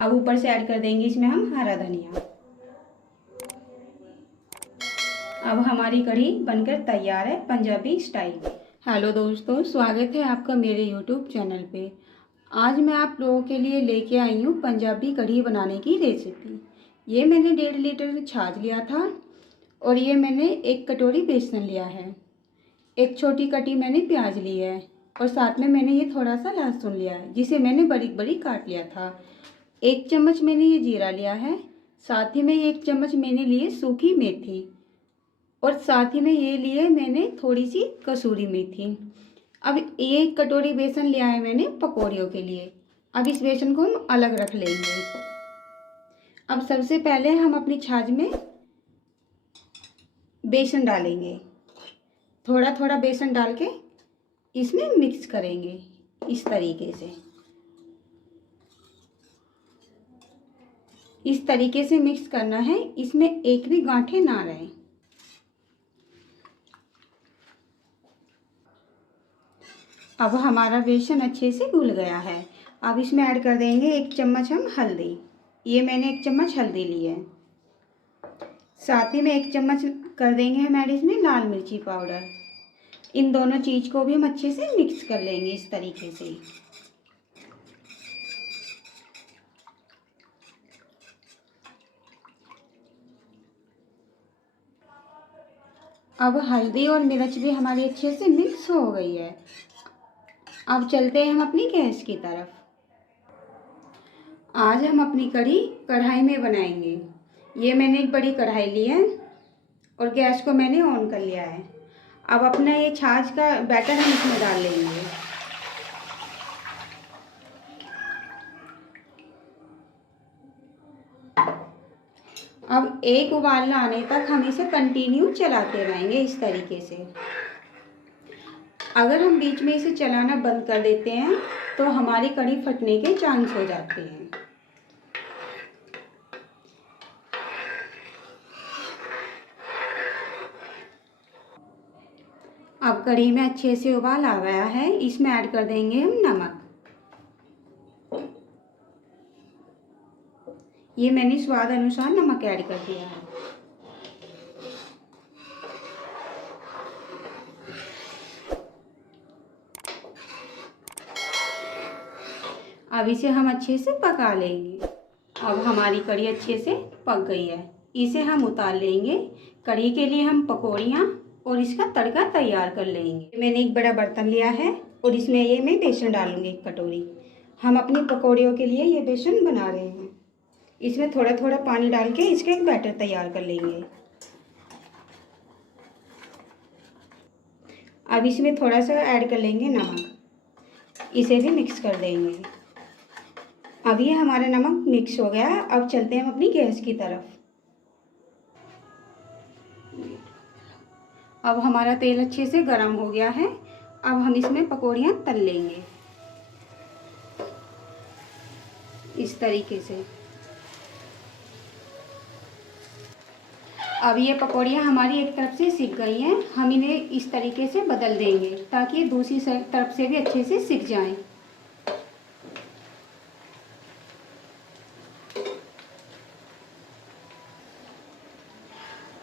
अब ऊपर से ऐड कर देंगे इसमें हम हरा धनिया। अब हमारी कढ़ी बनकर तैयार है पंजाबी स्टाइल में। हेलो दोस्तों, स्वागत है आपका मेरे यूट्यूब चैनल पे। आज मैं आप लोगों के लिए लेके आई हूँ पंजाबी कढ़ी बनाने की रेसिपी। ये मैंने 1.5 लीटर छाछ लिया था और ये मैंने 1 कटोरी बेसन लिया है। एक छोटी कटी मैंने प्याज ली है और साथ में मैंने ये थोड़ा सा लहसुन लिया है जिसे मैंने बरीक बरीक काट लिया था। 1 चम्मच मैंने ये जीरा लिया है। साथ ही में 1 चम्मच मैंने लिए सूखी मेथी और साथ ही में ये लिए मैंने थोड़ी सी कसूरी मेथी। अब ये 1 कटोरी बेसन लिया है मैंने पकौड़ियों के लिए। अब इस बेसन को हम अलग रख लेंगे। अब सबसे पहले हम अपनी छाछ में बेसन डालेंगे। थोड़ा थोड़ा बेसन डाल के इसमें मिक्स करेंगे इस तरीके से। इस तरीके से मिक्स करना है, इसमें एक भी गांठें ना रहे। अब हमारा बेसन अच्छे से घुल गया है। अब इसमें ऐड कर देंगे 1 चम्मच हम हल्दी। ये मैंने 1 चम्मच हल्दी ली है। साथ ही में 1 चम्मच कर देंगे हमारे इसमें लाल मिर्ची पाउडर। इन दोनों चीज़ को भी हम अच्छे से मिक्स कर लेंगे इस तरीके से। अब हल्दी और मिर्च भी हमारी अच्छे से मिक्स हो गई है। अब चलते हैं हम अपनी गैस की तरफ। आज हम अपनी कढ़ी कढ़ाई में बनाएंगे। ये मैंने एक बड़ी कढ़ाई ली है और गैस को मैंने ऑन कर लिया है। अब अपना ये छाछ का बैटर हम इसमें डाल लेंगे। अब एक उबाल आने तक हम इसे कंटिन्यू चलाते रहेंगे इस तरीके से। अगर हम बीच में इसे चलाना बंद कर देते हैं तो हमारी कढ़ी फटने के चांस हो जाते हैं। अब कढ़ी में अच्छे से उबाल आ गया है। इसमें ऐड कर देंगे हम नमक। ये मैंने स्वाद अनुसार नमक ऐड कर दिया है। अब इसे हम अच्छे से पका लेंगे। अब हमारी कढ़ी अच्छे से पक गई है। इसे हम उतार लेंगे। कढ़ी के लिए हम पकौड़ियाँ और इसका तड़का तैयार कर लेंगे। मैंने एक बड़ा बर्तन लिया है और इसमें ये मैं बेसन डालूंगी 1 कटोरी। हम अपनी पकौड़ियों के लिए ये बेसन बना रहे हैं। इसमें थोड़ा थोड़ा पानी डाल के इसका एक बैटर तैयार कर लेंगे। अब इसमें थोड़ा सा ऐड कर लेंगे नमक। इसे भी मिक्स कर देंगे। अब ये हमारा नमक मिक्स हो गया। अब चलते हैं हम अपनी गैस की तरफ। अब हमारा तेल अच्छे से गर्म हो गया है। अब हम इसमें पकौड़ियाँ तल लेंगे इस तरीके से। अब ये पकौड़ियाँ हमारी एक तरफ से सिक गई हैं। हम इन्हें इस तरीके से बदल देंगे ताकि दूसरी तरफ से भी अच्छे से सिक जाएं।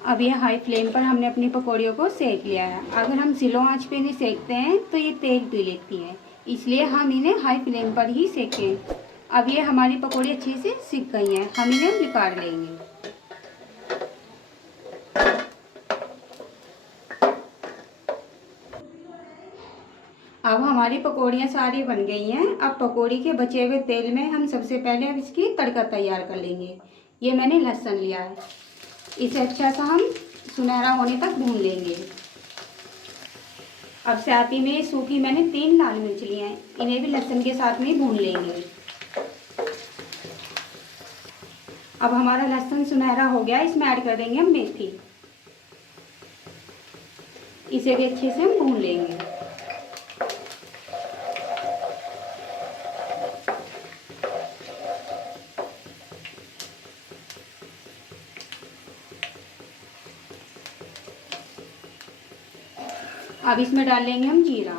अब ये हाई फ्लेम पर हमने अपनी पकौड़ियों को सेक लिया है। अगर हम स्लो आंच पे नहीं सेकते हैं तो ये तेल पी लेती है, इसलिए हम इन्हें हाई फ्लेम पर ही सेकें। अब ये हमारी पकौड़ी अच्छे से सिक गई हैं। हम इन्हें निकाल लेंगे। अब हमारी पकौड़ियाँ सारी बन गई हैं। अब पकौड़ी के बचे हुए तेल में हम सबसे पहले अब इसकी तड़का तैयार कर लेंगे। ये मैंने लहसुन लिया है। इसे अच्छा सा हम सुनहरा होने तक भून लेंगे। अब साथ ही में सूखी मैंने 3 लाल मिर्च लिए हैं। इन्हें भी लहसुन के साथ में भून लेंगे। अब हमारा लहसुन सुनहरा हो गया। इसमें ऐड कर देंगे हम मेथी। इसे भी अच्छे से हम भून लेंगे। अब इसमें डाल लेंगे हम जीरा।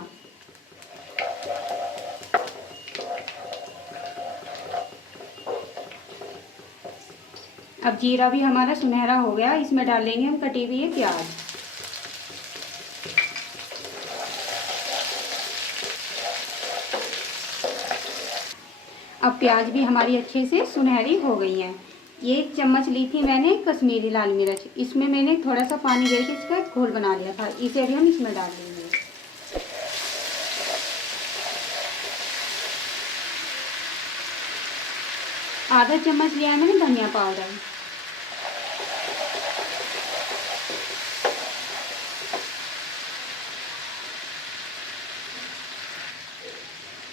अब जीरा भी हमारा सुनहरा हो गया, इसमें डालेंगे हम कटी हुई है प्याज। अब प्याज भी हमारी अच्छे से सुनहरी हो गई हैं। ये 1 चम्मच ली थी मैंने कश्मीरी लाल मिर्च, इसमें मैंने थोड़ा सा पानी देकर इसका घोल बना लिया था, इसे अभी हम इसमें डाल देंगे। आधा चम्मच लिया है मैंने धनिया पाउडर।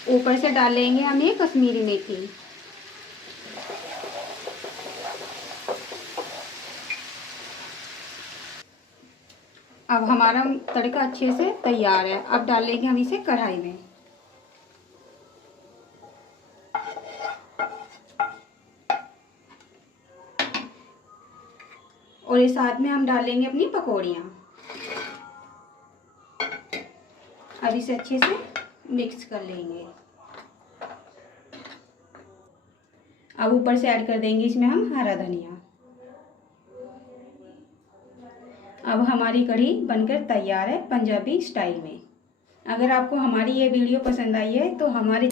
ऊपर से डालेंगे हम ये कश्मीरी मेथी। अब हमारा तड़का अच्छे से तैयार है। अब डालेंगे हम इसे कढ़ाई में। और इस साथ में हम डालेंगे अपनी पकौड़ियाँ। अब इसे अच्छे से मिक्स कर लेंगे। अब ऊपर से ऐड कर देंगे इसमें हम हरा धनिया। अब हमारी कढ़ी बनकर तैयार है पंजाबी स्टाइल में। अगर आपको हमारी ये वीडियो पसंद आई है तो हमारे